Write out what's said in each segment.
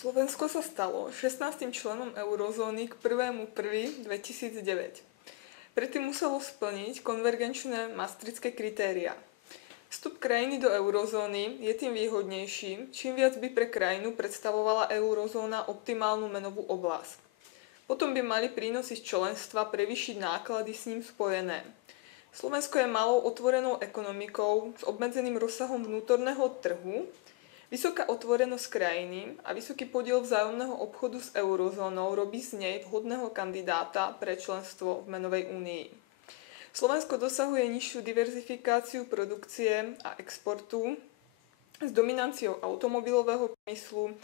Slovensko sa stalo 16. členom eurozóny k 1.1.2009. Predtým muselo splniť konvergenčné maastrichtské kritériá. Vstup krajiny do eurozóny je tým výhodnejší, čím viac by pre krajinu predstavovala eurozóna optimálnu menovú oblasť. Potom by mali prínosy z členstva prevýšiť náklady s ním spojené. Slovensko je malou otvorenou ekonomikou s obmedzeným rozsahom vnútorného trhu, vysoká otvorenosť krajiny a vysoký podiel vzájomného obchodu s eurozónou robí z nej vhodného kandidáta pre členstvo v menovej únii. Slovensko dosahuje nižšiu diverzifikáciu produkcie a exportu s dominanciou automobilového priemyslu,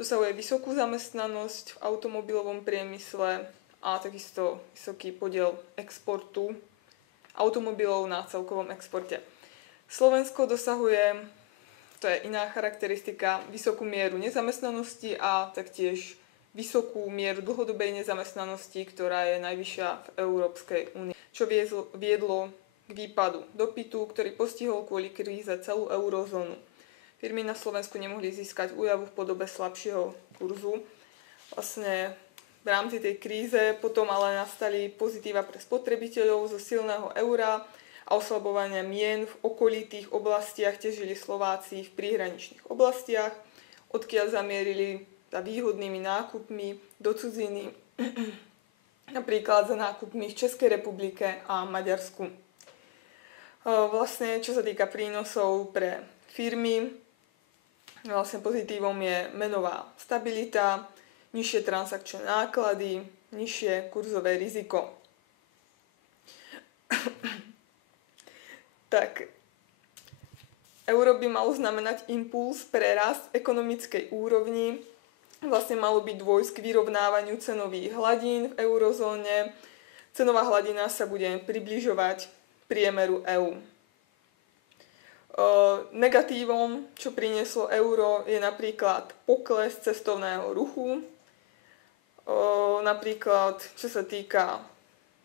dosahuje vysokú zamestnanosť v automobilovom priemysle a takisto vysoký podiel exportu automobilov na celkovom exporte. Slovensko dosahuje, to je iná charakteristika, vysokú mieru nezamestnanosti a taktiež vysokú mieru dlhodobej nezamestnanosti, ktorá je najvyššia v Európskej únii, čo viedlo k výpadu dopytu, ktorý postihol kvôli kríze celú eurozónu. Firmy na Slovensku nemohli získať úľavu v podobe slabšieho kurzu. Vlastne v rámci tej kríze potom ale nastali pozitíva pre spotrebiteľov zo silného eura a oslabovania mien v okolitých oblastiach. Tiež žili Slováci v príhraničných oblastiach, odkiaľ zamierili za výhodnými nákupmi do cudziny, napríklad za nákupmi v Českej republike a Maďarsku. Vlastne, čo sa týka prínosov pre firmy, vlastne pozitívom je menová stabilita, nižšie transakčné náklady, nižšie kurzové riziko. Tak, euro by malo znamenať impuls pre rast ekonomickej úrovni. Vlastne malo by dôjsť k vyrovnávaniu cenových hladín v eurozóne. Cenová hladina sa bude približovať priemeru EÚ. Negatívom, čo prinieslo euro, je napríklad pokles cestovného ruchu. Napríklad, čo sa týka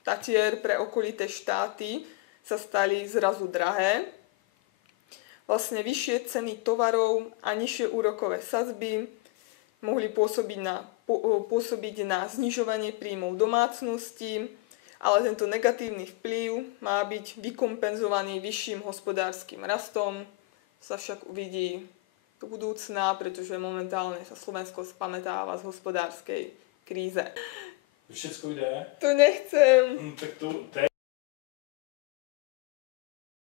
Tatier, pre okolité štáty sa stali zrazu drahé. Vlastne vyššie ceny tovarov a nižšie úrokové sadzby mohli pôsobiť na znižovanie príjmov domácností, ale tento negatívny vplyv má byť vykompenzovaný vyšším hospodárskym rastom. Sa však uvidí do budúcna, pretože momentálne sa Slovensko spamätáva z hospodárskej kríze. Všetko ide? To nechcem. Tak to